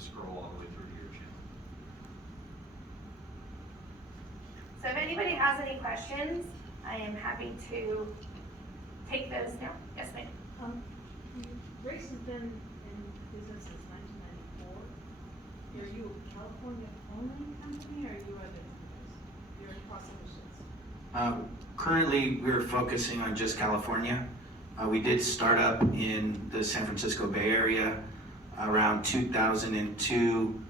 scroll all the way through to your channel. So if anybody has any questions, I am happy to take those now. Yes, ma'am. Grace has been in business since 1994. Are you a California-only company, or are you other companies? You're across the oceans? Currently, we're focusing on just California. We did start up in the San Francisco Bay Area around 2002.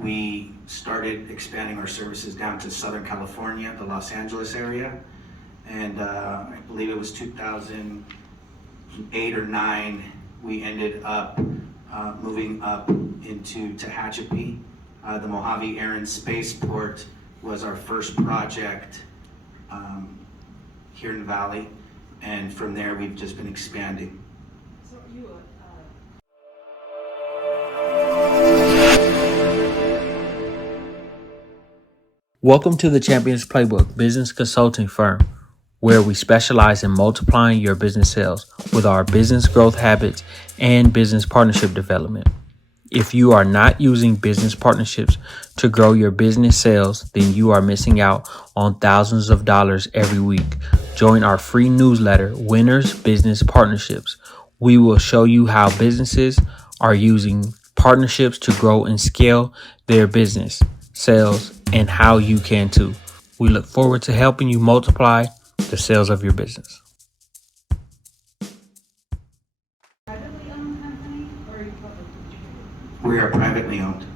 We started expanding our services down to Southern California, the Los Angeles area. And I believe it was 2008 or 9, we ended up moving up into Tehachapi. The Mojave Air and Spaceport was our first project here in the Valley. And from there, we've just been expanding. So are you Welcome to the Champions Playbook business consulting firm, where we specialize in multiplying your business sales with our business growth habits and business partnership development. If you are not using business partnerships to grow your business sales, then you are missing out on thousands of dollars every week. Join our free newsletter, Winners Business Partnerships. We will show you how businesses are using partnerships to grow and scale their business, sales, and how you can too. We look forward to helping you multiply the sales of your business. privately owned company, or are you publicly traded? We are privately owned.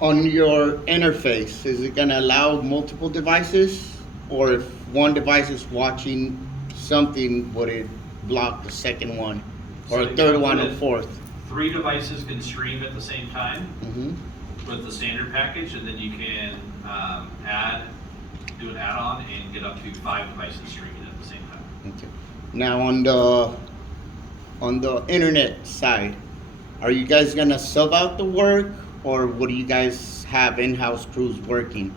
On your interface, is it gonna allow multiple devices? Or if one device is watching something, would it block the second one? Or So a it third comes one or with fourth? 3 devices can stream at the same time Mhm. with the standard package, and then you can do an add-on and get up to 5 devices streaming at the same time. Okay. Now on the internet side, are you guys gonna sub out the work, or what do you guys have in-house crews working?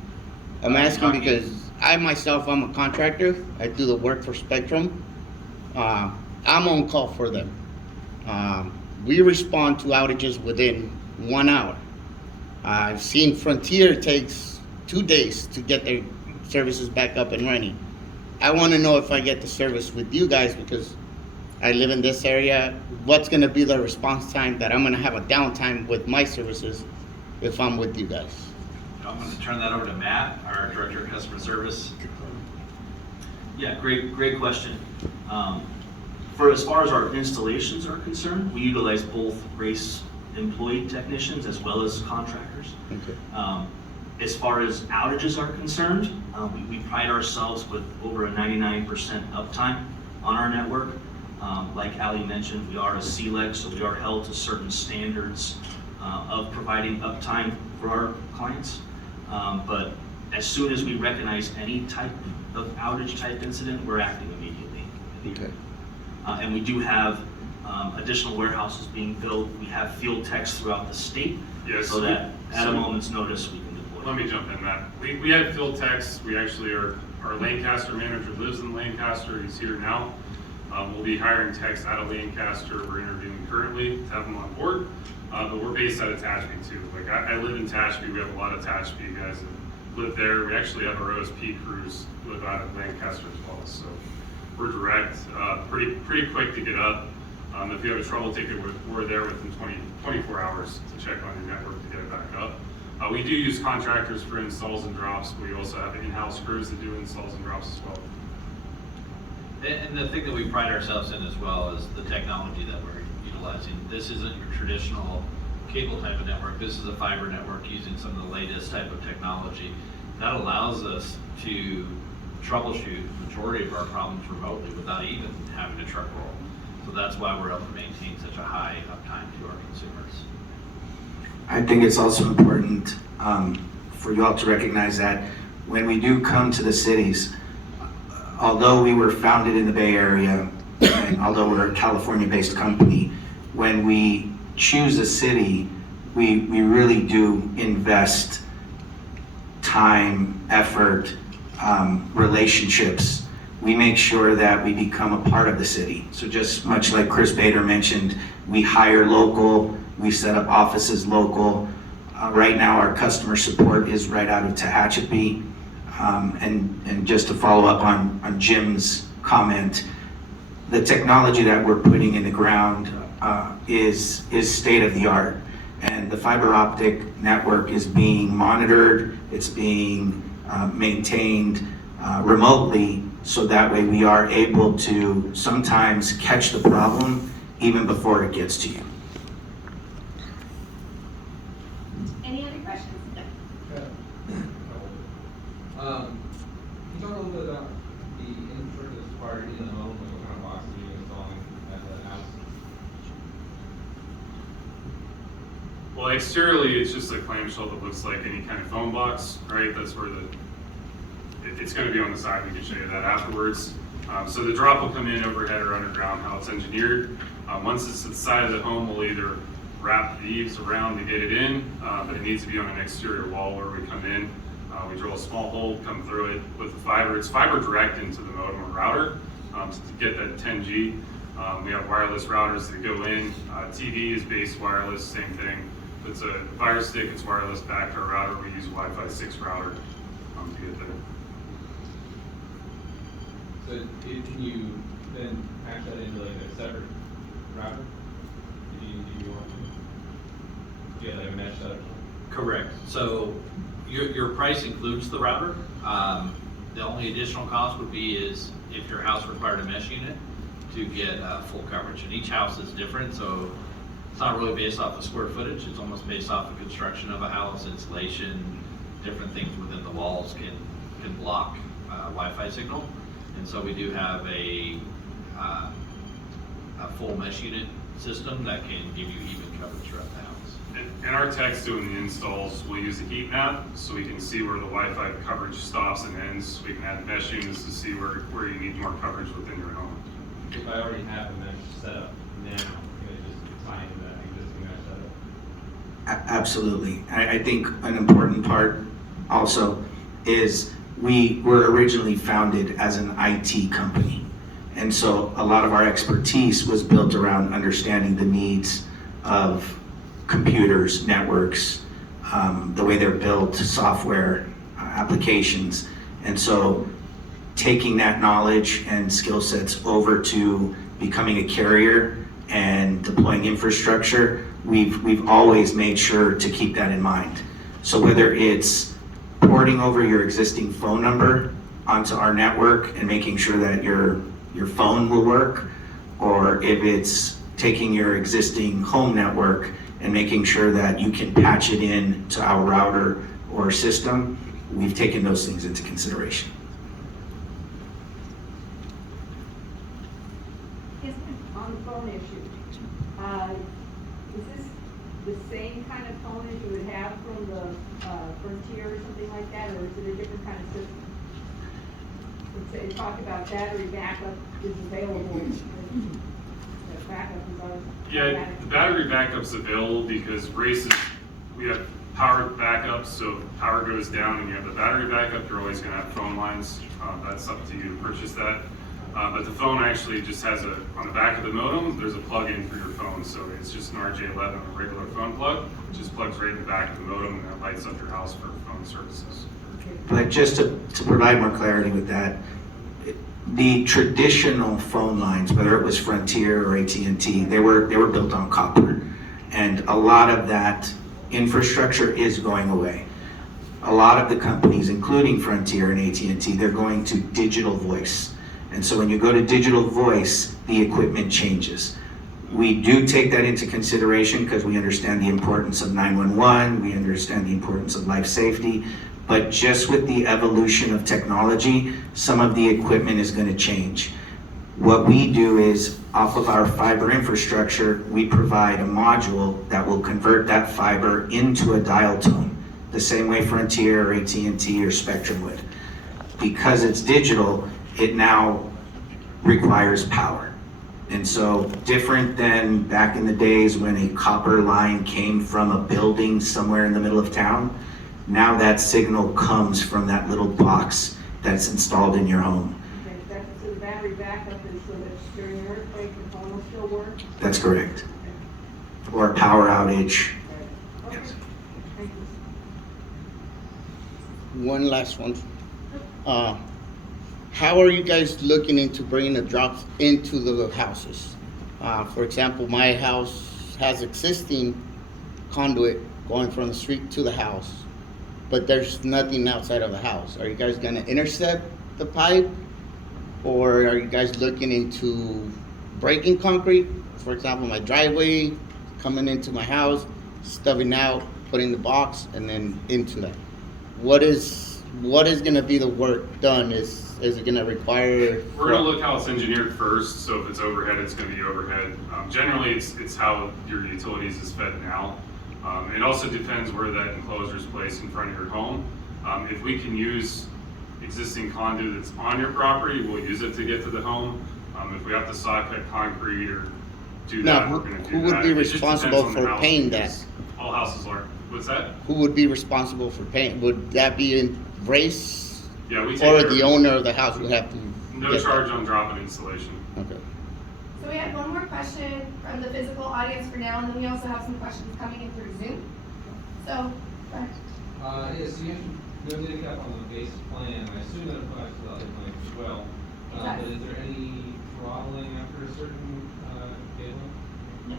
I'm asking because I'm a contractor. I do the work for Spectrum. I'm on call for them. We respond to outages within 1 hour. I've seen Frontier takes 2 days to get their services back up and running. I want to know if I get the service with you guys because I live in this area. What's going to be the response time that I'm going to have a downtime with my services if I'm with you guys? I'm going to turn that over to Matt, our Director of Customer Service. Yeah, great question. For as far as our installations are concerned, we utilize both Grace employee technicians as well as contractors. Okay. As far as outages are concerned, we pride ourselves with over a 99% uptime on our network. Like Ali mentioned, we are a CLEC, so we are held to certain standards of providing uptime for our clients. But as soon as we recognize any type of outage type incident, we're acting immediately. Okay. And we do have additional warehouses being built. We have field techs throughout the state, Yes. so that at a moment's notice we can deploy. Let me jump in, Matt. We have field techs. We actually are, our Lancaster manager lives in Lancaster. He's here now. We'll be hiring techs out of Lancaster. We're interviewing currently to have them on board. But we're based out of Tehachapi too. Like I live in Tehachapi. We have a lot of Tehachapi guys that live there. We actually have our OSP crews live out of Lancaster as well. So we're direct, pretty quick to get up. If you have a trouble ticket, we're there within 24 hours to check on your network to get it back up. We do use contractors for installs and drops. We also have in-house crews that do installs and drops as well. And the thing that we pride ourselves in as well is the technology that we're utilizing. This isn't your traditional cable type of network. This is a fiber network using some of the latest type of technology. That allows us to troubleshoot the majority of our problems remotely without even having a truck roll. So that's why we're able to maintain such a high uptime to our consumers. I think it's also important for you all to recognize that when we do come to the cities, although we were founded in the Bay Area, and although we're a California-based company, when we choose a city, we really do invest time, effort, relationships we make sure that we become a part of the city. So just much like Chris Bader mentioned, we hire local, we set up offices local. Right now, our customer support is right out of Tehachapi. And just to follow up on Jim's comment, the technology that we're putting in the ground is state of the art. And the fiber optic network is being monitored, it's being maintained remotely, so that way we are able to sometimes catch the problem even before it gets to you. Any other questions? Can you talk a little bit about the infrastructure that's required in the home, like what kind of boxes you're installing at the house? Well, exteriorly, it's just a clamshell that looks like any kind of phone box, right? That's where it's gonna be on the side, we can show you that afterwards. So the drop will come in overhead or underground, how it's engineered. Once it's at the side of the home, we'll either wrap the eaves around to get it in, but it needs to be on an exterior wall where we come in. We drill a small hole, come through it with the fiber. It's fiber direct into the modem or router to get that 10G. We have wireless routers that go in. TV is base wireless, same thing. If it's a Fire Stick, it's wireless back to our router. We use Wi-Fi 6 router to get there. So can you then patch that into like a separate router? If you want to? Yeah, like a mesh setup? Correct. So your price includes the router. The only additional cost would be is if your house required a mesh unit to get full coverage. And each house is different, so it's not really based off of square footage. It's almost based off the construction of a house, insulation, different things within the walls can block Wi-Fi signal. And so we do have a full mesh unit system that can give you even coverage throughout the house. And our techs doing the installs will use a heat map so we can see where the Wi-Fi coverage stops and ends. We can add mesh units to see where you need more coverage within your home. If I already have a mesh set up now, can I just tie into that existing mesh setup? Absolutely. I think an important part also is we were originally founded as an IT company. And so a lot of our expertise was built around understanding the needs of computers, networks, the way they're built, software, applications. And so taking that knowledge and skill sets over to becoming a carrier and deploying infrastructure, we've always made sure to keep that in mind. So whether it's porting over your existing phone number onto our network and making sure that your phone will work, or if it's taking your existing home network and making sure that you can patch it in to our router or system, we've taken those things into consideration. Yes, ma'am. On the phone issue, is this the same kind of phone as you would have from the Frontier or something like that, or is it a different kind of system? It talked about battery backup is available. The backup is always Yeah, automatic. the battery backup's available because races, we have power backup, so if power goes down and you have the battery backup, you're always gonna have phone lines. That's up to you to purchase that. But the phone actually just has on the back of the modem, there's a plug-in for your phone. So it's just an RJ11, a regular phone plug. It just plugs right in the back of the modem and that lights up your house for phone services. But just to provide more clarity with that, the traditional phone lines, whether it was Frontier or AT&T, they were built on copper. And a lot of that infrastructure is going away. A lot of the companies, including Frontier and AT&T, they're going to digital voice. And so when you go to digital voice, the equipment changes. We do take that into consideration because we understand the importance of 911, we understand the importance of life safety, but just with the evolution of technology, some of the equipment is going to change. What we do is, off of our fiber infrastructure, we provide a module that will convert that fiber into a dial tone, the same way Frontier or AT&T or Spectrum would. Because it's digital, it now requires power. And so different than back in the days when a copper line came from a building somewhere in the middle of town, now that signal comes from that little box that's installed in your home. Okay, that's backup is so that during an earthquake, the phone will still work? That's correct. Or a power outage. Okay, Yes. thank you. One last one. How are you guys looking into bringing the drops into the houses? For example, my house has existing conduit going from the street to the house, but there's nothing outside of the house. Are you guys gonna intercept the pipe? Or are you guys looking into breaking concrete? For example, my driveway, coming into my house, stubbing out, putting the box, and then into that. What is gonna be the work done? Is it gonna require? We're gonna look how it's engineered first, so if it's overhead, it's gonna be overhead. Generally, it's how your utilities is fed now. It also depends where that enclosure is placed in front of your home. If we can use existing conduit that's on your property, we'll use it to get to the home. If we have to saw cut concrete or do that, Now, we're gonna do that. who would be It just depends responsible on the for house, paying that? because all houses are. What's that? Who would be responsible for paying? Would that be in race? Yeah, we take Or care the of it. owner of the house would have to? No get charge on drop-in installation. that? Okay. So we have one more question from the physical audience for now, and then we also have some questions coming in through Zoom. So, go ahead. Yes, you have no data cap on the base plan, I assume that applies to the other plans as well. But is there any throttling after a certain, data? No,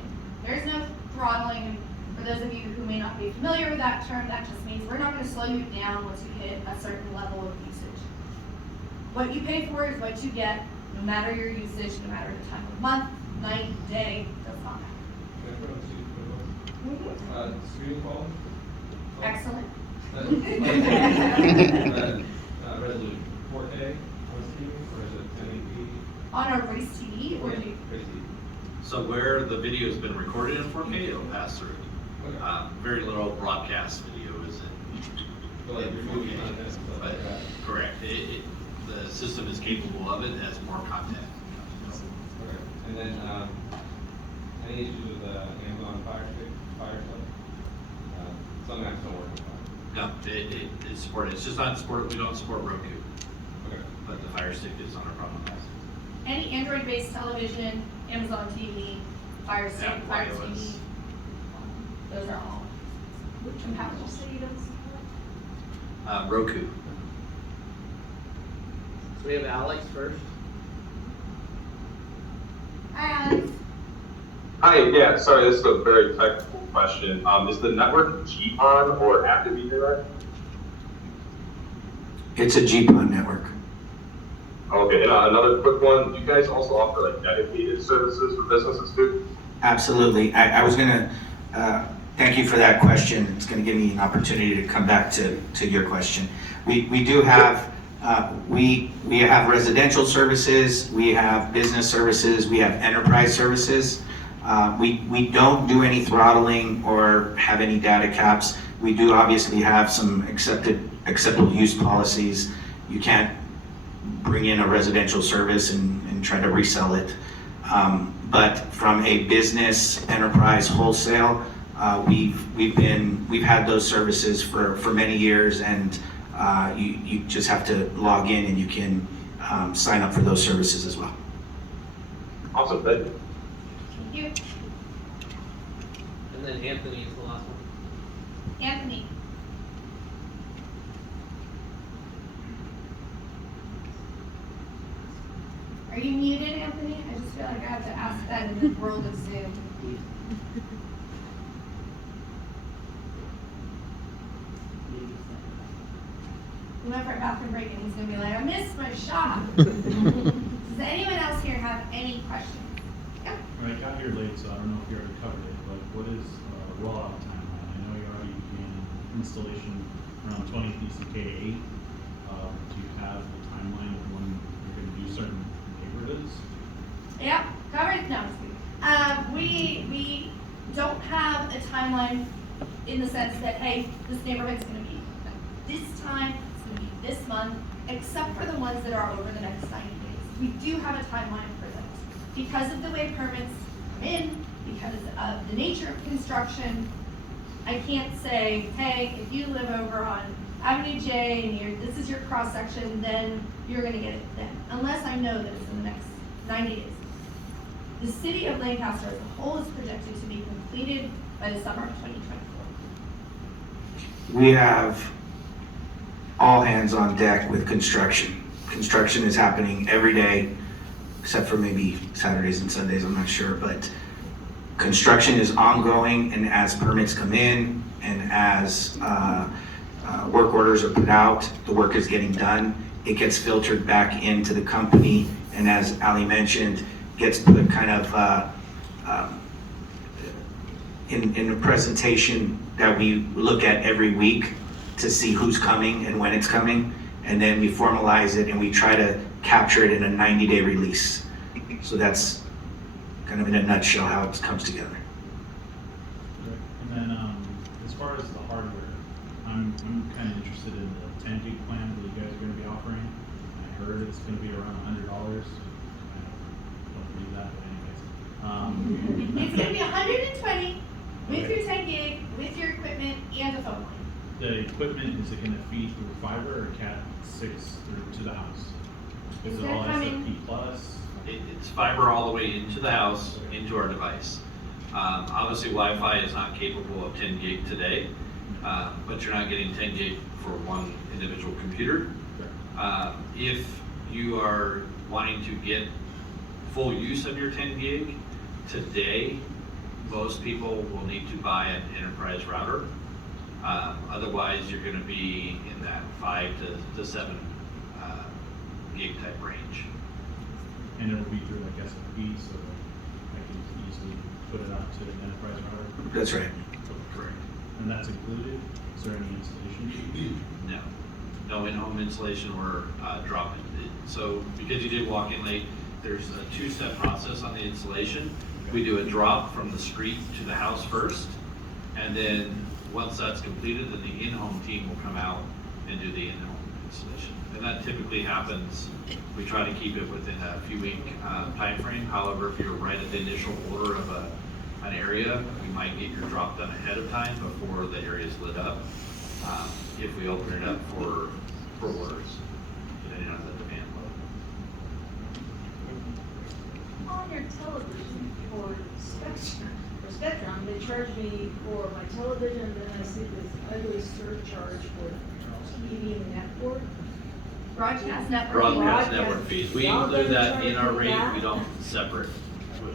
there's no throttling. For those of you who may not be familiar with that term, that just means we're not gonna slow you down once you hit a certain level of usage. What you pay for is what you get, no matter your usage, no matter the time of month, night, day, does not matter. Can I throw in two quick ones? Screen quality? Excellent. Resolution, 4K on streaming, or is it 1080p? On a race TV, or do you? Crazy. So where the video's been recorded in 4K, it'll pass through. Okay. Very little broadcast video is But like in your movie 4K, content, stuff but like that. correct. The system is capable of it, has more content. Okay, and then, any issues with, Amazon Fire Stick, Fire stuff? Something I'm still working on. No, it's supported. It's just not supported. We don't support Roku, Okay. but the Fire Stick is on our problem list. Any Android-based television, Amazon TV, Fire Stick, Yeah, Fire iOS. TV, those are all compatible. Roku. So we have Alex first. Hi, Alex. Hi, yeah, sorry, this is a very technical question. Is the network GPON or active Ethernet? It's a GPON network. Okay, and another quick one, do you guys also offer like dedicated services for businesses too? Absolutely. I was gonna, thank you for that question. It's gonna give me an opportunity to come back to your question. We do have, we have residential services, we have business services, we have enterprise services. We don't do any throttling or have any data caps. We do obviously have some acceptable use policies. You can't bring in a residential service and try to resell it. But from a business enterprise wholesale, we've had those services for many years, and you just have to log in and you can sign up for those services as well. Awesome, thank you. Thank you. And then Anthony is the last one. Anthony. Are you muted, Anthony? I just feel like I have to ask that in the world of Zoom. We went for a bathroom break and he's gonna be like, I missed my shot. Does anyone else here have any questions? Yeah. All right, got here late, so I don't know if you already covered it, but what is rollout timeline? I know you already began installation around 20 PCK 8. Do you have a timeline of when you're going to do certain neighborhoods? Yep, covered, no, I'm just kidding. We don't have a timeline in the sense that, hey, this neighborhood's gonna be this time, it's gonna be this month, except for the ones that are over the next 90 days. We do have a timeline for those. Because of the way permits come in, because of the nature of construction, I can't say, hey, if you live over on Avenue J and this is your cross section, then you're gonna get it then. Unless I know that it's in the next 90 days. The city of Lancaster as a whole is projected to be completed by the summer of 2024. We have all hands on deck with construction. Construction is happening every day, except for maybe Saturdays and Sundays, I'm not sure, but construction is ongoing, and as permits come in and as work orders are put out, the work is getting done. It gets filtered back into the company, and as Ali mentioned, gets put kind of in a presentation that we look at every week to see who's coming and when it's coming, and then we formalize it and we try to capture it in a 90-day release. So that's kind of in a nutshell how it comes together. And then, as far as the hardware, I'm kind of interested in the 10 gig plan that you guys are going to be offering. I heard it's going to be around $100. I don't believe that, but anyways. It's gonna be 120 with your 10 gig, with your equipment and the phone line. The equipment, is it going to feed through fiber or Cat 6 through to the house? Is It's it all gonna come in. SFP plus? It's fiber all the way into the house, into our device. Obviously, Wi-Fi is not capable of 10 gig today, but you're not getting 10 gig for one individual computer. If you are wanting to get full use of your 10 gig, today, most people will need to buy an enterprise router. Otherwise, you're going to be in that 5 to 7 gig type range. And it'll be through like SFP, so that I can easily put it out to an enterprise router? That's right. Correct. And that's included? Is there any installation fee? No in-home installation or drop-in. So because you did walk in late, there's a 2-step process on the installation. We do a drop from the street to the house first, and then once that's completed, then the in-home team will come out and do the in-home installation. And that typically happens, we try to keep it within a few week time frame. However, if you're right at the initial order of an area, we might get your drop done ahead of time before the area is lit up. If we open it up for orders, depending on the demand load. On your television for Spectrum, they charge me for my television, then I see this ugly surcharge for TV network. Broadcast network. Broadcast network fees, we Y'all include gonna that charge in our me rate, that? we don't separate.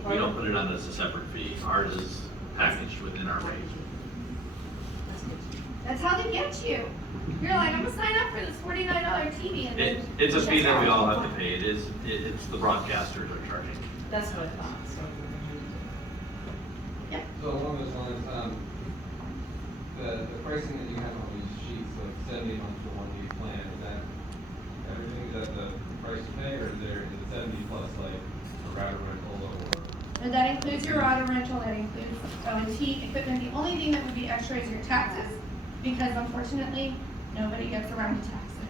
We don't put it on as a separate fee. Ours is packaged within our rate. That's how they get you. You're like, I'm gonna sign up for this $49 TV and then. It's a fee that we all have to pay. It's the broadcasters are charging. That's what I thought, so. Yep. So along those lines, the pricing that you have on these sheets, like 70 months for 1 gig plan, is that everything, is that the price to pay, or is it 70 plus like a router rental or? And that includes your router rental, that includes O&T equipment. The only thing that would be extra is your taxes, because unfortunately, nobody gets around to taxes.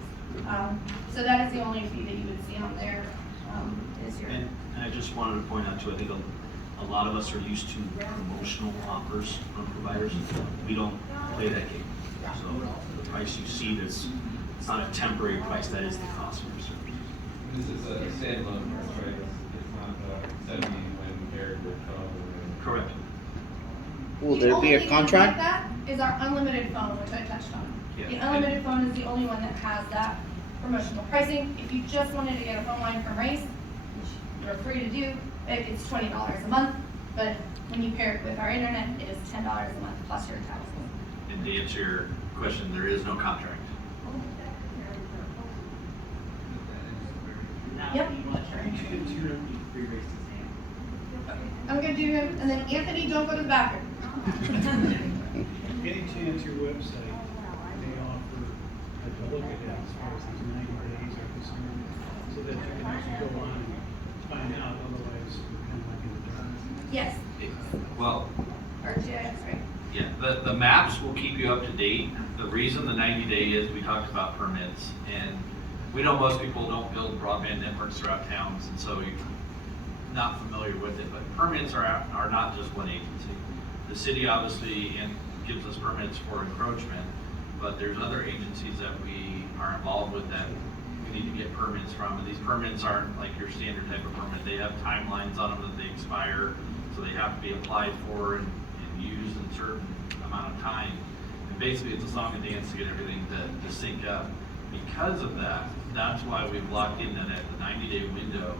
So that is the only fee that you would see on there, is your. And I just wanted to point out too, I think a lot of us are used to promotional offers from providers. We don't play that game. So the price you see, it's not a temporary price, that is the cost for the service. This is a standalone price, right? It's not 70 when paired with phone. Correct. Will The there only be a thing contract? like that is our unlimited phone, which I touched on. Yeah. The unlimited phone is the only one that has that promotional pricing. If you just wanted to get a phone line from Race, which you're free to do, it's $20 a month. But when you pair it with our internet, it is $10 a month plus your taxes. And to answer your question, there is no contract. Yep. I'm gonna do him, and then Anthony, don't go to the bathroom. Getting to your website, they offer a look at it as far as these 90 days are concerned, so that you can actually go on and find out, otherwise you're kind of like in the dark. Yes, Well, or GIS, right? yeah, the maps will keep you up to date. The reason the 90-day is, we talked about permits, and we know most people don't build broadband networks throughout towns, and so you're not familiar with it, but permits are not just one agency. The city obviously gives us permits for encroachment, but there's other agencies that we are involved with that we need to get permits from. And these permits aren't like your standard type of permit. They have timelines on them that they expire, so they have to be applied for and used in a certain amount of time. And basically, it's a song and dance to get everything to sync up. Because of that, that's why we've locked in that at the 90-day window,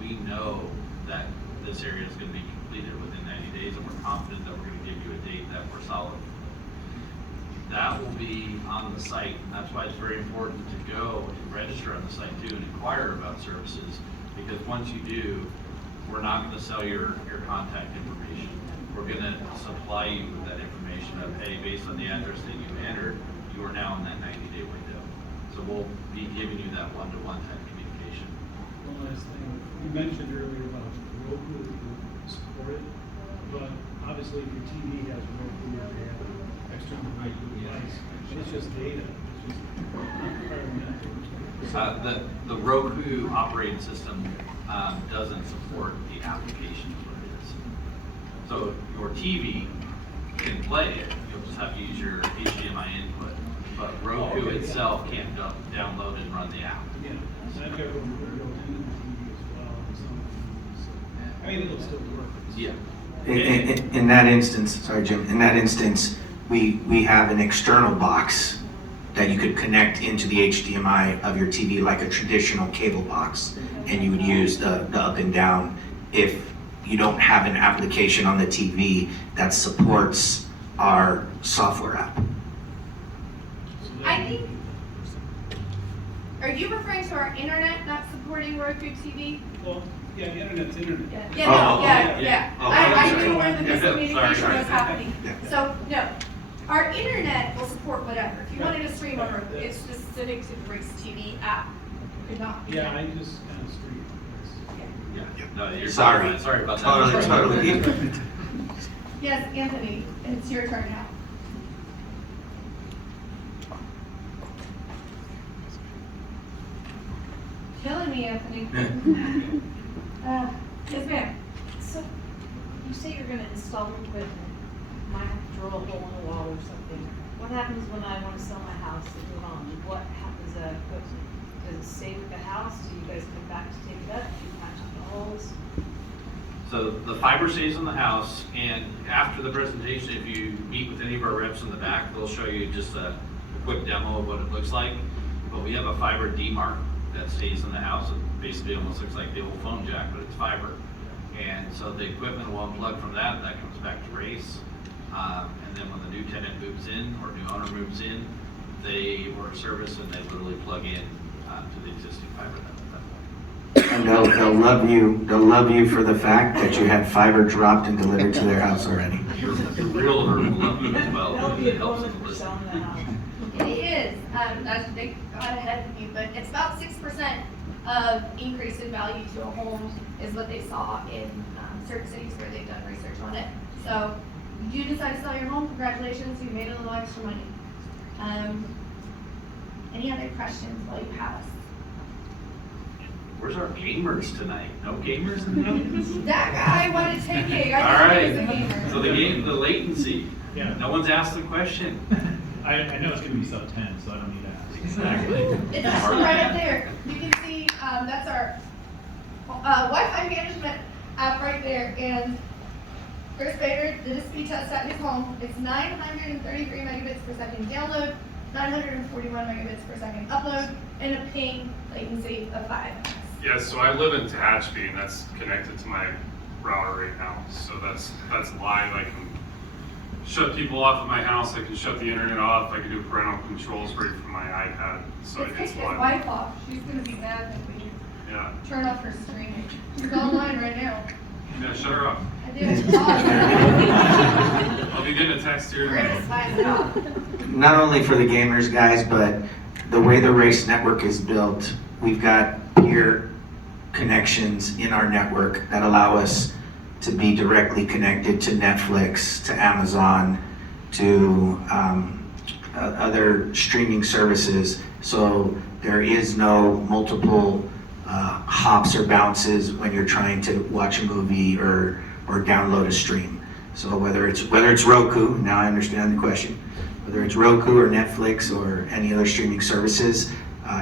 we know that this area is going to be completed within 90 days, and we're confident that we're going to give you a date that we're solid. That will be on the site, and that's why it's very important to go and register on the site too and inquire about services, because once you do, we're not going to sell your contact information. We're going to supply you with that information of, hey, based on the address that you entered, you are now in that 90-day window. So we'll be giving you that one-to-one type communication. One last thing, you mentioned earlier about Roku supported, but obviously if your TV has Roku or they have an external Roku device, it's just data, it's just not part of the network. The Roku operating system doesn't support the application is what it is. So your TV can play it, you'll just have to use your HDMI input. But Roku itself can't download and run the app. Yeah, so I've got Roku built into the TV as well, and some of them, so, I mean, it'll still work. Yeah. In that instance, sorry Jim, in that instance, we have an external box that you could connect into the HDMI of your TV like a traditional cable box, and you would use the up and down if you don't have an application on the TV that supports our software app. I think, are you referring to our internet not supporting Roku TV? Well, yeah, the internet's internet. Yeah. Oh, I sorry. knew where the miscommunication Sorry. was happening. Yeah. So, no, our internet will support whatever. If you wanted to stream on Roku, it's specific to the Race TV app. You could not. Yeah, I just kind of stream. Yeah. No, you're Sorry. sorry about that. Totally. Yes, Anthony, it's your turn now. Killing me, Anthony. Yes, ma'am. So, you say you're gonna install equipment, might have to drill a hole in the wall or something. What happens when I wanna sell my house and move on? What happens to that equipment? Does it stay with the house? Do you guys come back to take it up? Do you patch up the holes? So the fiber stays in the house, and after the presentation, if you meet with any of our reps in the back, they'll show you just a quick demo of what it looks like. But we have a fiber demarc that stays in the house. It basically almost looks like the old phone jack, but it's fiber. And so the equipment will unplug from that comes back to Race. And then when the new tenant moves in or new owner moves in, they order service and they literally plug in to the existing fiber network. And they'll love you for the fact that you had fiber dropped and delivered to their house already. Your realtor will love you as well. That'll be a It helps bonus them for listen. selling the house. It is, they got ahead of me, but it's about 6% of increase in value to a home is what they saw in certain cities where they've done research on it. So you decide to sell your home, congratulations, you made a little extra money. Any other questions while you have us? Where's our gamers tonight? No gamers in the house? That guy wanted 10K, All I thought he was a right, gamer. so the latency. Yeah. No one's asked the question. I know it's gonna be sub 10, so I don't need to ask. Exactly. It's actually right up there. You can see, that's our Wi-Fi management app right there. And Chris Bader did a speed test at his home. It's 933 megabits per second download, 941 megabits per second upload, and a ping latency of 5. Yeah, so I live in Tehachapi, and that's connected to my router right now. So that's live. I can shut people off at my house. I can shut the internet off. I can do parental controls right from my iPad. So Let's take it's his live. wife off. She's gonna be mad if we Yeah. turn off her streaming. She's online right now. Yeah, shut her off. I did. I'll be getting a text here. We're gonna spice it up. Not only for the gamers, guys, but the way the Race network is built, we've got peer connections in our network that allow us to be directly connected to Netflix, to Amazon, to other streaming services. So there is no multiple hops or bounces when you're trying to watch a movie or download a stream. So whether it's Roku, now I understand the question, whether it's Roku or Netflix or any other streaming services,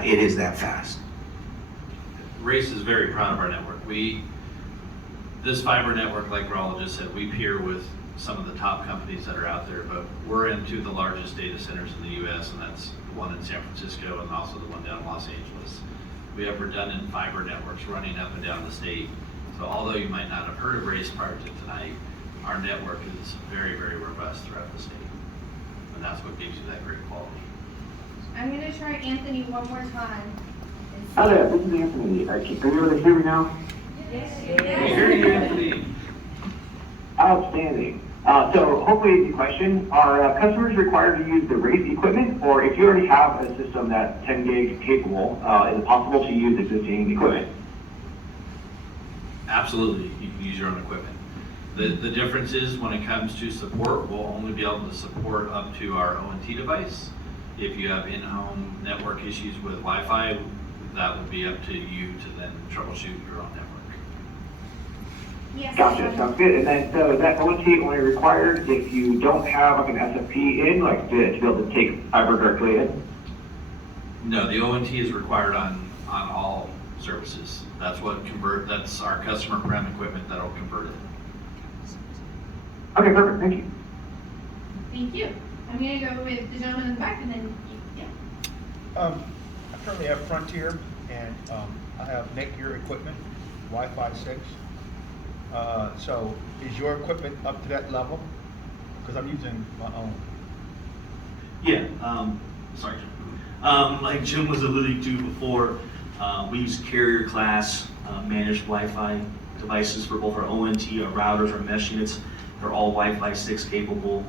it is that fast. Grace is very proud of our network. This fiber network, like Raul just said, we peer with some of the top companies that are out there, but we're into the largest data centers in the US, and that's the one in San Francisco and also the one down in Los Angeles. We have redundant fiber networks running up and down the state. So although you might not have heard of Grace prior to tonight, our network is very, very robust throughout the state. And that's what gives you that great quality. I'm gonna try Anthony one more time. Hi there, this is Anthony. Are you able to hear me now? Yes. Here you, Anthony. Outstanding. So hopefully the question, are customers required to use the raised equipment, or if you already have a system that's 10 gig capable, is it possible to use existing equipment? Absolutely, you can use your own equipment. The difference is when it comes to support, we'll only be able to support up to our ONT device. If you have in-home network issues with Wi-Fi, that would be up to you to then troubleshoot your own network. Yes. Gotcha, sounds good. And then, so is that ONT only required if you don't have like an SFP in, like to be able to take fiber directly in? No, the ONT is required on all services. That's our customer prem equipment that'll convert it. Okay, perfect, thank you. Thank you. I'm gonna go with the gentleman in the back and then, yeah. I currently have Frontier, and I have Netgear equipment, Wi-Fi 6. So is your equipment up to that level? Because I'm using my own. Yeah, sorry, Jim. Like Jim was alluding to before, we use carrier class managed Wi-Fi devices for both our ONT, our routers, our mesh units. They're all Wi-Fi 6 capable.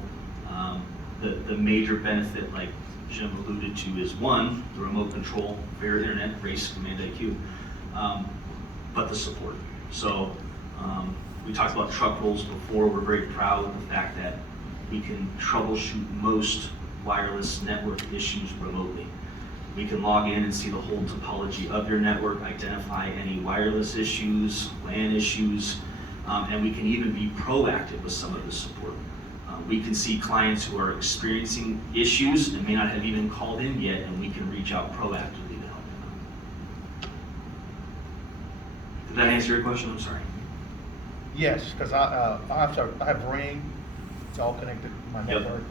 The major benefit, like Jim alluded to, is one, the remote control for your internet, Race Command IQ, but the support. So we talked about truck rolls before. We're very proud of the fact that we can troubleshoot most wireless network issues remotely. We can log in and see the whole topology of your network, identify any wireless issues, LAN issues, and we can even be proactive with some of the support. We can see clients who are experiencing issues and may not have even called in yet, and we can reach out proactively to help them out. Did that answer your question? I'm sorry. Yes, because I have Ring, it's all connected to my Yep. network,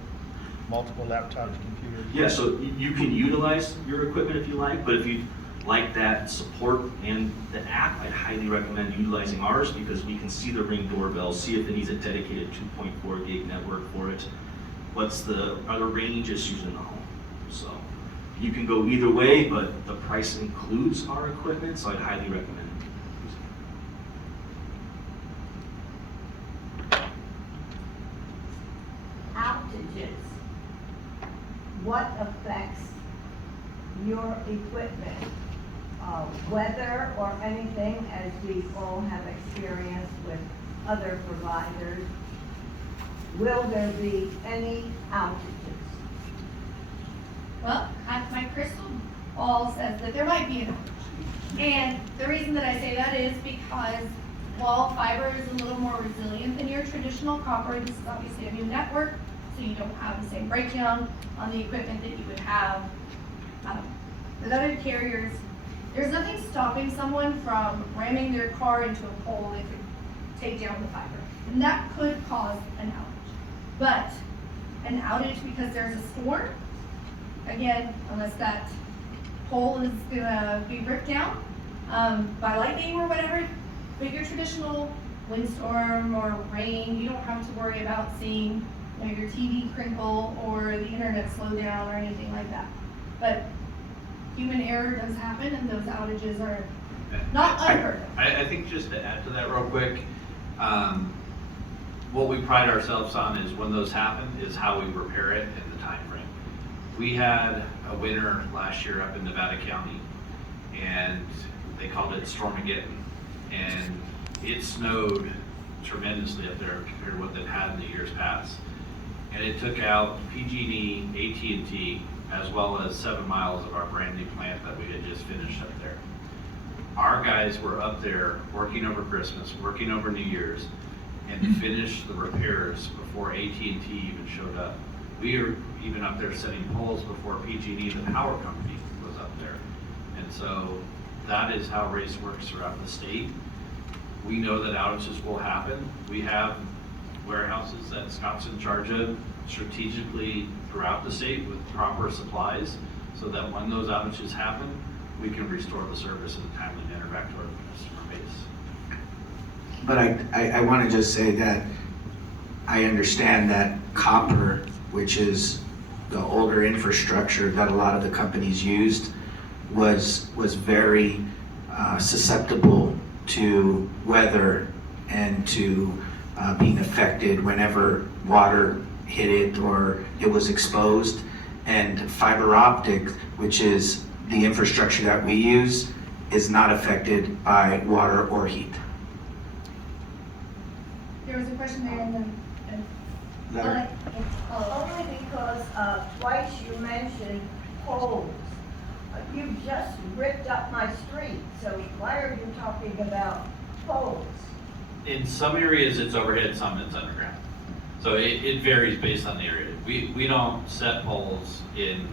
multiple laptops, computers. Yeah, so you can utilize your equipment if you like, but if you like that support and the app, I'd highly recommend utilizing ours because we can see the Ring doorbell, see if it needs a dedicated 2.4 gig network for it. Are there range issues in the home? So you can go either way, but the price includes our equipment, so I'd highly recommend it. Outages. What affects your equipment? Weather or anything, as we all have experienced with other providers? Will there be any outages? Well, my crystal ball says that there might be an outage. And the reason that I say that is because while fiber is a little more resilient than your traditional copper, this is obviously a new network, so you don't have the same breakdown on the equipment that you would have with other carriers. There's nothing stopping someone from ramming their car into a pole that could take down the fiber. And that could cause an outage. But an outage because there's a storm, again, unless that pole is gonna be ripped down by lightning or whatever, but your traditional windstorm or rain, you don't have to worry about seeing your TV crinkle or the internet slow down or anything like that. But human error does happen, and those outages are not unheard of. I think just to add to that real quick, what we pride ourselves on is when those happen is how we repair it in the time frame. We had a winter last year up in Nevada County, and they called it Stormageddon, and it snowed tremendously up there compared to what they've had in the years past. And it took out PG&E, AT&T, as well as 7 miles of our brand new plant that we had just finished up there. Our guys were up there working over Christmas, working over New Year's, and finished the repairs before AT&T even showed up. We were even up there setting poles before PG&E, the power company, was up there. And so that is how race works throughout the state. We know that outages will happen. We have warehouses that Scott's in charge of strategically throughout the state with proper supplies, so that when those outages happen, we can restore the service in a timely manner back to our customer base. But I want to just say that I understand that copper, which is the older infrastructure that a lot of the companies used, was very susceptible to weather and to being affected whenever water hit it or it was exposed. And fiber optic, which is the infrastructure that we use, is not affected by water or heat. There was a question there and then. Letter. Only because twice you mentioned poles. You just ripped up my street, so why are you talking about poles? In some areas it's overhead, some it's underground. So it varies based on the area. We don't set poles in,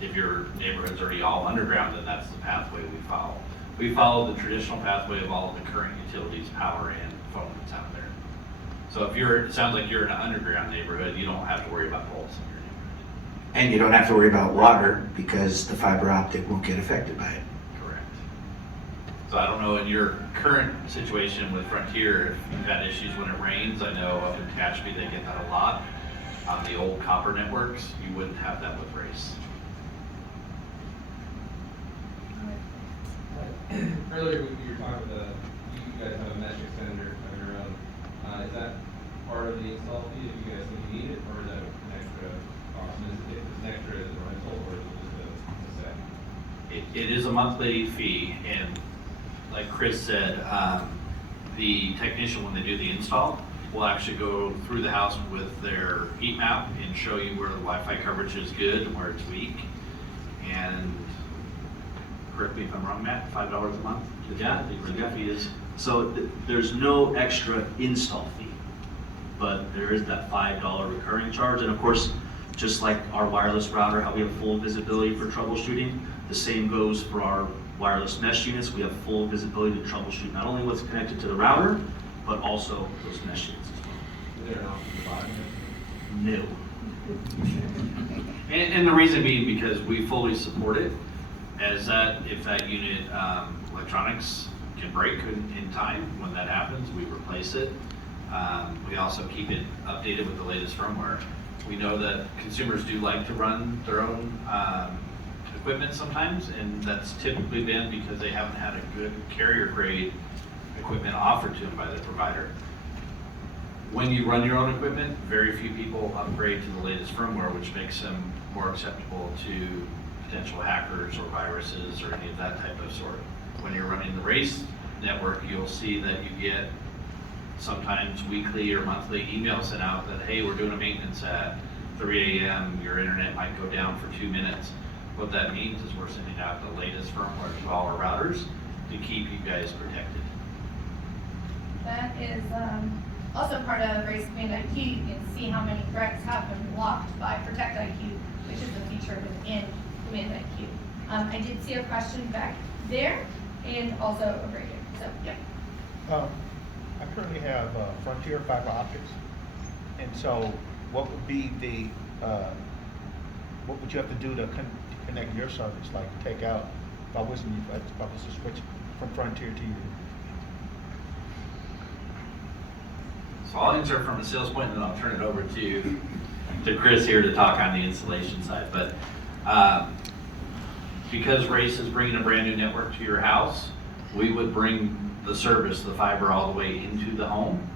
if your neighborhood's already all underground, then that's the pathway we follow. We follow the traditional pathway of all of the current utilities, power and phone that's out there. So if it sounds like you're in an underground neighborhood, you don't have to worry about poles in your neighborhood. And you don't have to worry about water because the fiber optic won't get affected by it. Correct. So I don't know in your current situation with Frontier, if you've had issues when it rains. I know up in Tehachapi they get that a lot. On the old copper networks, you wouldn't have that with race. Earlier, you were talking about you guys have a mesh extender of your own. Is that part of the install fee if you guys think you need it, or is that an extra cost? And if it's an extra, is it a rental, or is it just a set? It is a monthly fee, and like Chris said, the technician, when they do the install, will actually go through the house with their heat map and show you where the Wi-Fi coverage is good and where it's weak. And correct me if I'm wrong, Matt, $5 a month? Yeah, the Gigafy is. So there's no extra install fee, but there is that $5 recurring charge. And of course, just like our wireless router, how we have full visibility for troubleshooting, the same goes for our wireless mesh units. We have full visibility to troubleshoot not only what's connected to the router, but also those mesh units as well. Is there an option to buy it? No. And the reason being because we fully support it, as that if that unit electronics can break in time, when that happens, we replace it. We also keep it updated with the latest firmware. We know that consumers do like to run their own equipment sometimes, and that's typically been because they haven't had a good carrier grade equipment offered to them by the provider. When you run your own equipment, very few people upgrade to the latest firmware, which makes them more acceptable to potential hackers or viruses or any of that type of sort. When you're running the race network, you'll see that you get sometimes weekly or monthly emails sent out that, hey, we're doing a maintenance at 3 a.m., your internet might go down for 2 minutes. What that means is we're sending out the latest firmware to all our routers to keep you guys protected. That is also part of Race Command IQ. You can see how many threats have been blocked by Protect IQ, which is a feature within Command IQ. I did see a question back there and also over here. So, yeah. I currently have Frontier fiber optics, and so what would be the what would you have to do to connect your service? Like take out, if I was to switch from Frontier to you. So I'll answer from a sales point, and then I'll turn it over to Chris here to talk on the installation side. But because Race is bringing a brand new network to your house, we would bring the service, the fiber, all the way into the home.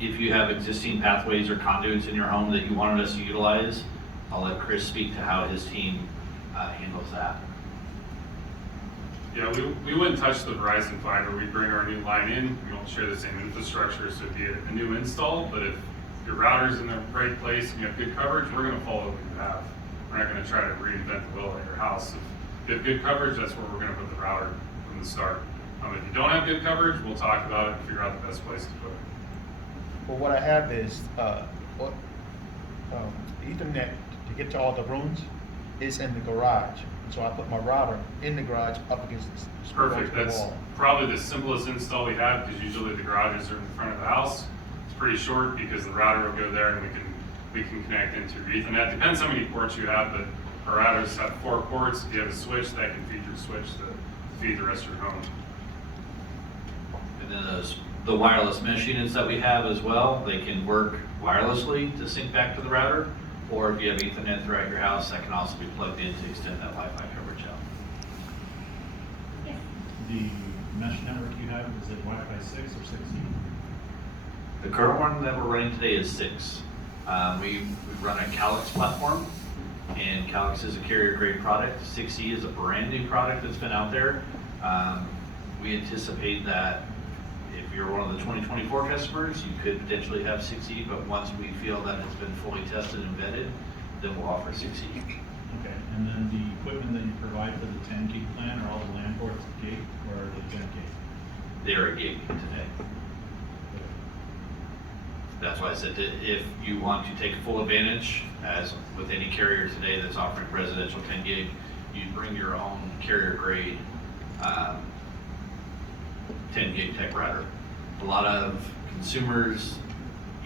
If you have existing pathways or conduits in your home that you wanted us to utilize, I'll let Chris speak to how his team handles that. Yeah, we wouldn't touch the Verizon fiber. We'd bring our new line in. We don't share the same infrastructure, so it'd be a new install. But if your router's in the right place and you have good coverage, we're going to follow what you have. We're not going to try to reinvent the wheel at your house. If you have good coverage, that's where we're going to put the router from the start. If you don't have good coverage, we'll talk about it and figure out the best place to put it. Well, what I have is Ethernet to get to all the rooms is in the garage. so I put my router in the garage up against the Perfect, the that's wall. probably the simplest install we have, because usually the garages are in front of the house. It's pretty short, because the router will go there and we can connect into your Ethernet. Depends how many ports you have, but our routers have 4 ports. If you have a switch, that can feed your switch to feed the rest of your home. And then the wireless mesh units that we have as well, they can work wirelessly to sync back to the router, or if you have Ethernet throughout your house, that can also be plugged in to extend that Wi-Fi coverage out. Yes. The mesh network you have, is it Wi-Fi 6 or 6E? The current one that we're running today is 6. We run a Calix platform, and Calix is a carrier-grade product. 6E is a brand-new product that's been out there. We anticipate that if you're one of the 2024 customers, you could potentially have 6E, but once we feel that it's been fully tested and vetted, then we'll offer 6E. Okay, and then the equipment that you provide for the 10 gig plan, are all the LAN ports gig or are they 10 gig? They're a gig today. That's why I said that if you want to take full advantage, as with any carrier today that's offering residential 10 gig, you bring your own carrier grade 10 gig tech router. A lot of consumers,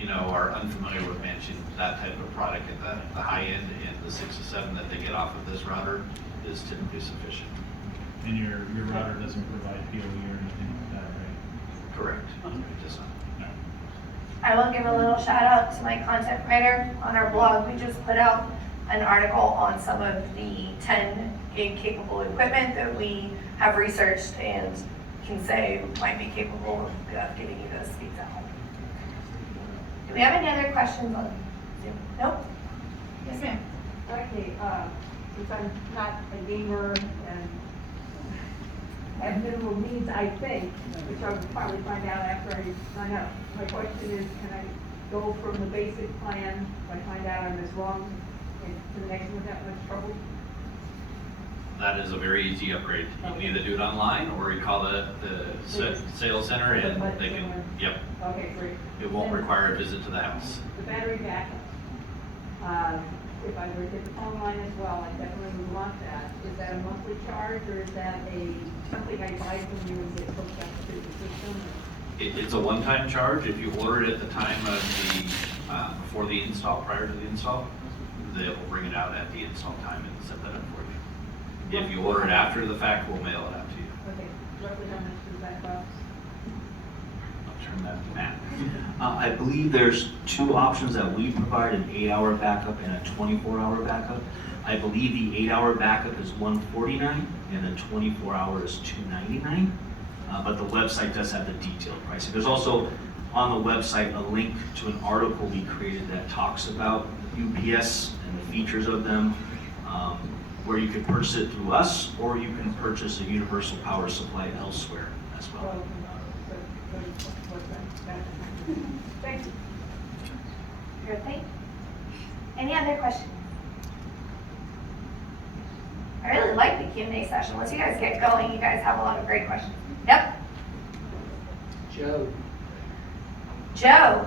are unfamiliar with managing that type of product, and the high end and the 6 to 7 that they get off of this router is typically sufficient. And your router doesn't provide PoE or anything like that, right? Correct. It does not. No. I will give a little shout out to my content writer on our blog. We just put out an article on some of the 10 gig capable equipment that we have researched and can say might be capable of giving you those speeds at home. Do we have any other questions on Zoom? Nope? Yes, ma'am. Okay, since I'm not a gamer and have minimal needs, I think, which I'll probably find out after I sign up. My question is, can I go from the basic plan, if I find out I'm wrong, to the next one without much trouble? That is a very easy upgrade. You can either do it online or you call the sales center and they can, yep. Okay, great. It won't require a visit to the house. The battery backup. If I were to get the phone line as well, I definitely would want that. Is that a monthly charge or is that something I buy from you and get hooked up to the system? It's a one-time charge. If you order it at the time of before the install, prior to the install, they'll bring it out at the install time and set that up for you. If you order it after the fact, we'll mail it out to you. Okay, roughly how much does that cost? I'll turn that to Matt. I believe there's 2 options that we provide, an 8-hour backup and a 24-hour backup. I believe the 8-hour backup is $149 and the 24-hour is $299. But the website does have the detailed pricing. There's also on the website a link to an article we created that talks about UPS and the features of them, where you can purchase it through us or you can purchase a universal power supply elsewhere as well. Thank you. Sure thing. Any other questions? I really like the Q&A session. Once you guys get going, you guys have a lot of great questions. Yep. Joe. Joe.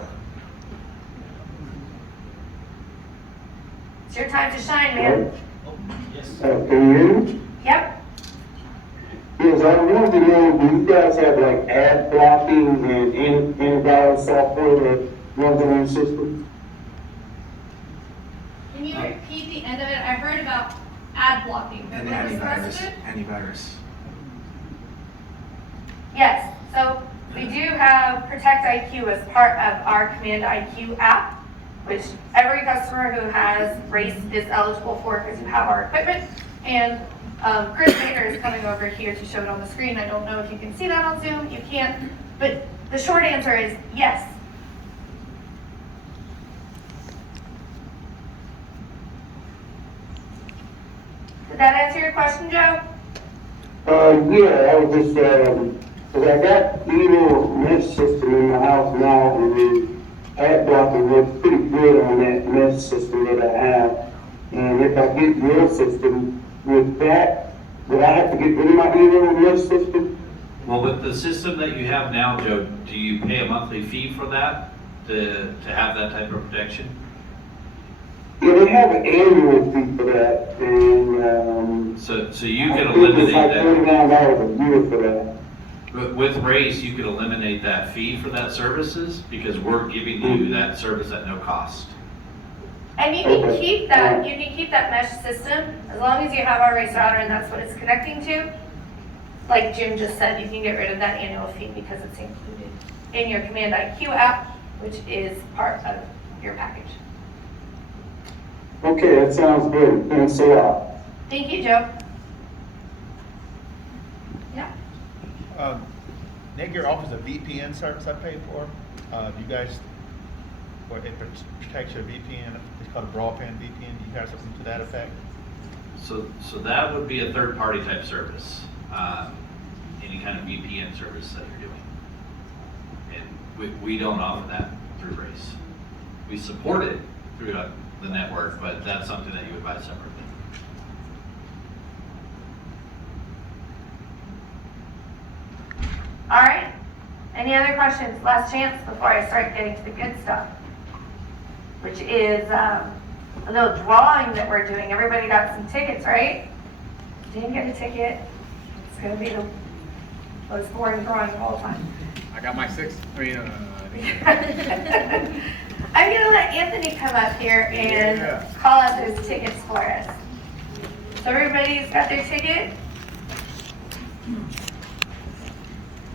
It's your time to shine, man. Yes. Can you hear me? Yep. Yes, I wanted to know, do you guys have like ad blocking and antivirus software that runs on your system? Can you repeat the end of it? I heard about ad blocking, but And what was the rest of it? antivirus. Yes, so we do have Protect IQ as part of our Command IQ app, which every customer who has RACE is eligible for because you have our equipment. And Chris Baker is coming over here to show it on the screen. I don't know if you can see that on Zoom. You can't. But the short answer is yes. Did that answer your question, Joe? Yeah, I was just, cause I got the little mesh system in my house now, and the ad blocking works pretty good on that mesh system that I have. And if I get your system with that, would I have to get rid of my little mesh system? Well, with the system that you have now, Joe, do you pay a monthly fee for that to have that type of protection? Yeah, they have an annual fee for that, and, So you I could think eliminate it's like that. $39 a year for that. With Race, you could eliminate that fee for that services because we're giving you that service at no cost. And you can keep that, mesh system, as long as you have our Race router and that's what it's connecting to. Like Jim just said, you can get rid of that annual fee because it's included in your Command IQ app, which is part of your package. Okay, that sounds good. Thanks a lot. Thank you, Joe. Yeah. Nick, your offers a VPN service I pay for. You guys, where it protects your VPN, it's called a broadband VPN. Do you have something to that effect? So that would be a third-party type service, any kind of VPN service that you're doing. And we don't offer that through Race. We support it through the network, but that's something that you would buy separately. All right. Any other questions? Last chance before I start getting to the good stuff, which is a little drawing that we're doing. Everybody got some tickets, right? Didn't get a ticket. It's going to be the most boring drawing of all time. I got my sixth. I'm going to let Anthony come up here and call out those tickets for us. So everybody's got their ticket?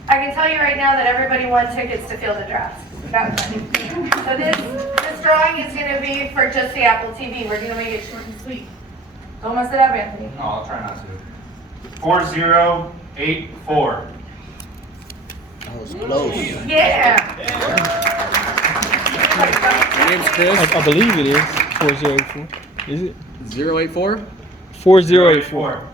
I can tell you right now that everybody won tickets to Field of Drafts. So this drawing is going to be for just the Apple TV. We're going to make it short and sweet. Don't mess it up, Anthony. Oh, I'll try not to. 4084. That was close. Yeah. My name's Chris. I believe it is 4084. Is it? 084? 4084.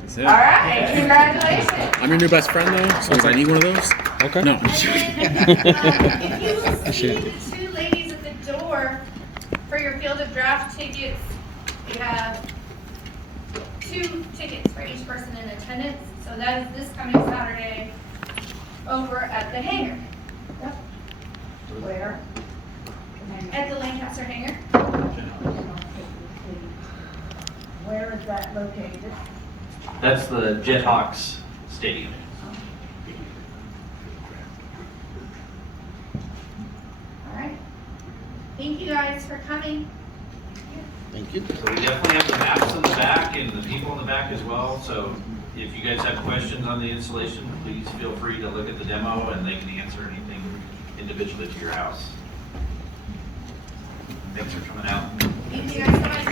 That's it. All right. Congratulations. I'm your new best friend though, so if I need one of those. Okay. No, I'm just joking. If you will see the two ladies at the door for your Field of Draft tickets, you have 2 tickets for each person in attendance. So that is this coming Saturday over at the hangar. Yep. Where? At the Lancaster hangar. Where is that located? That's the Jethawks Stadium. All right. Thank you guys for coming. Thank you. So we definitely have the maps in the back and the people in the back as well. So if you guys have questions on the installation, please feel free to look at the demo and they can answer anything individually to your house. Thanks for coming out. Thank you guys so much.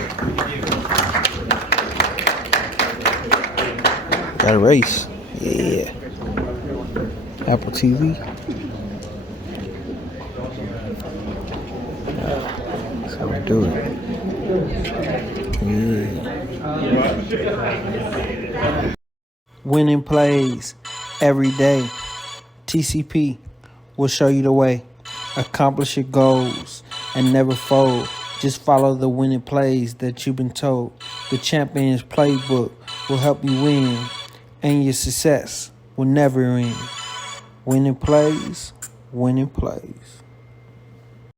Got a race. Yeah. Apple TV. That's how we do it. Yeah. Winning plays every day. TCP will show you the way. Accomplish your goals and never fold. Just follow the winning plays that you've been told. The Champions Playbook will help you win, and your success will never end. Winning plays, winning plays.